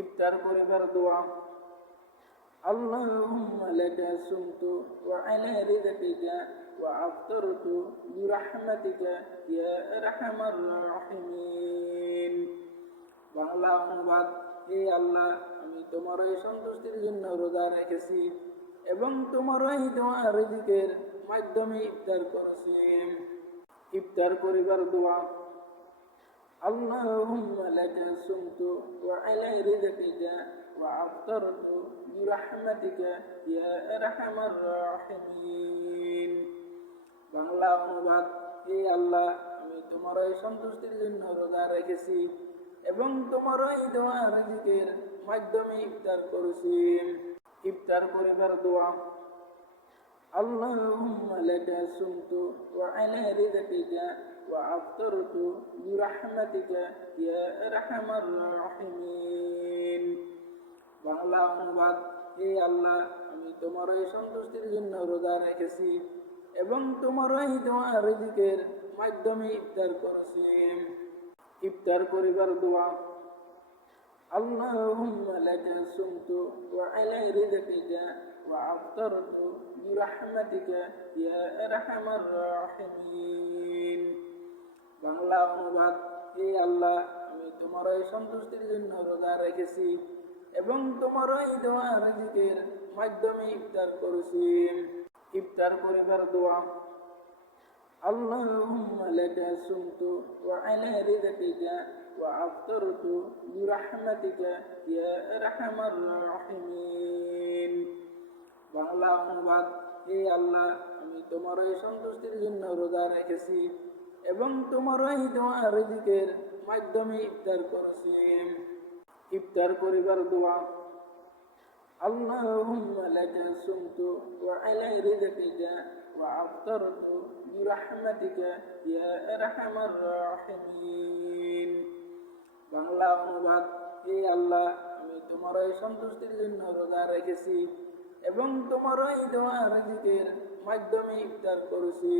ইফতার করিবার দোয়া। আল্লাহুম্মা লাকা সুমতু ওয়া আলা রিজকিকা ওয়া আফতারতু বিরহমাতিকা ইয়া আরহামার রাহিমিন। বাংলা অনুবাদ: হে আল্লাহ, আমি তোমার এই সন্তুষ্টির জন্য রোজা রেখেছি এবং তোমার এই দোয়া রিজিকের মাধ্যমে ইফতার করেছি। ইফতার করিবার দোয়া। আল্লাহুম্মা লাকা সুমতু ওয়া আলা রিজকিকা ওয়া আফতারতু বিরহমাতিকা ইয়া আরহামার রাহিমিন। বাংলা অনুবাদ: হে আল্লাহ, আমি তোমার এই সন্তুষ্টির জন্য রোজা রেখেছি এবং তোমার এই দোয়া রিজিকের মাধ্যমে ইফতার করেছি। ইফতার করিবার দোয়া। আল্লাহুম্মা লাকা সুমতু ওয়া আলা রিজকিকা ওয়া আফতারতু বিরহমাতিকা ইয়া আরহামার রাহিমিন। বাংলা অনুবাদ: হে আল্লাহ, আমি তোমার এই সন্তুষ্টির জন্য রোজা রেখেছি এবং তোমার এই দোয়া রিজিকের মাধ্যমে ইফতার করেছি। ইফতার করিবার দোয়া। আল্লাহুম্মা লাকা সুমতু ওয়া আলা রিজকিকা ওয়া আফতারতু বিরহমাতিকা ইয়া আরহামার রাহিমিন। বাংলা অনুবাদ: হে আল্লাহ, আমি তোমার এই সন্তুষ্টির জন্য রোজা রেখেছি এবং তোমার এই দোয়া রিজিকের মাধ্যমে ইফতার করেছি। ইফতার করিবার দোয়া। আল্লাহুম্মা লাকা সুমতু ওয়া আলা রিজকিকা ওয়া আফতারতু বিরহমাতিকা ইয়া আরহামার রাহিমিন। বাংলা অনুবাদ: হে আল্লাহ, আমি তোমার এই সন্তুষ্টির জন্য রোজা রেখেছি এবং তোমার এই দোয়া রিজিকের মাধ্যমে ইফতার করেছি। ইফতার করিবার দোয়া। আল্লাহুম্মা লাকা সুমতু ওয়া আলা রিজকিকা ওয়া আফতারতু বিরহমাতিকা ইয়া আরহামার রাহিমিন। বাংলা অনুবাদ: হে আল্লাহ, আমি তোমার এই সন্তুষ্টির জন্য রোজা রেখেছি এবং তোমার এই দোয়া রিজিকের মাধ্যমে ইফতার করেছি।